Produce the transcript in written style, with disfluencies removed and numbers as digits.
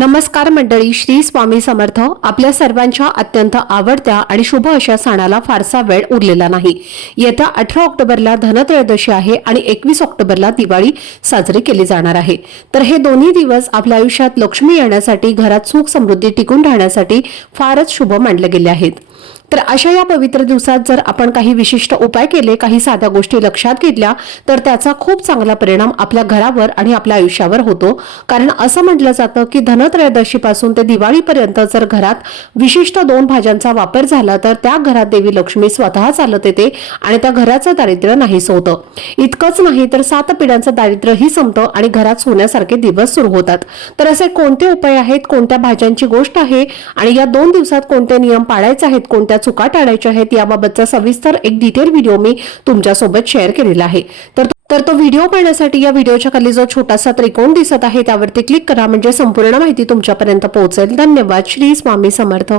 नमस्कार मंडळी, श्री स्वामी समर्थ। आपल्या सर्वांच्या अत्यंत आवडत्या आणि शुभ अशा सणाला फारसा वेळ उरलेला नाही। येत्या 18 ऑक्टोबरला धनत्रयोदशी आहे आणि 21 ऑक्टोबरला दिवाळी साजरी केली जाणार आहे। तर हे दोन्ही दिवस आपल्या आयुष्यात लक्ष्मी येण्यासाठी, घरात सुख समृद्धी टिकून राहण्यासाठी फारच शुभ मानले गेले आहेत। तर अशा या पवित्र दिवसात जर आपण काही विशिष्ट उपाय केले, काही साध्या गोष्टी लक्षात घेतल्या तर त्याचा खूप चांगला परिणाम आपल्या घरावर आणि आपल्या आयुष्यावर होतो। कारण असं म्हटलं जातं की धनत्रयोदशीपासून ते दिवाळीपर्यंत जर घरात विशिष्ट 2 भाज्यांचा वापर झाला तर त्या घरात देवी लक्ष्मी स्वतः चालत येते आणि त्या घराचं दारिद्र्य नाहीसं होतं। इतकंच नाही तर 7 पिढ्यांचं दारिद्र्यही संपतं आणि घरात सोन्यासारखे दिवस सुरू होतात। तर असे कोणते उपाय आहेत, कोणत्या भाज्यांची गोष्ट आहे आणि या 2 दिवसात कोणते नियम पाळायचे आहेत, कोणत्या चुका टाळायच्या आहेत याबाबतचा सविस्तर एक डिटेल व्हिडिओ मी तुमच्यासोबत शेअर केलेला आहे। तर तो व्हिडिओ पाहण्यासाठी या व्हिडिओच्या खाली जो छोटासा त्रिकोण दिसत आहे त्यावरती क्लिक करा, म्हणजे संपूर्ण माहिती तुमच्यापर्यंत पोहोचेल। धन्यवाद। श्री स्वामी समर्थ।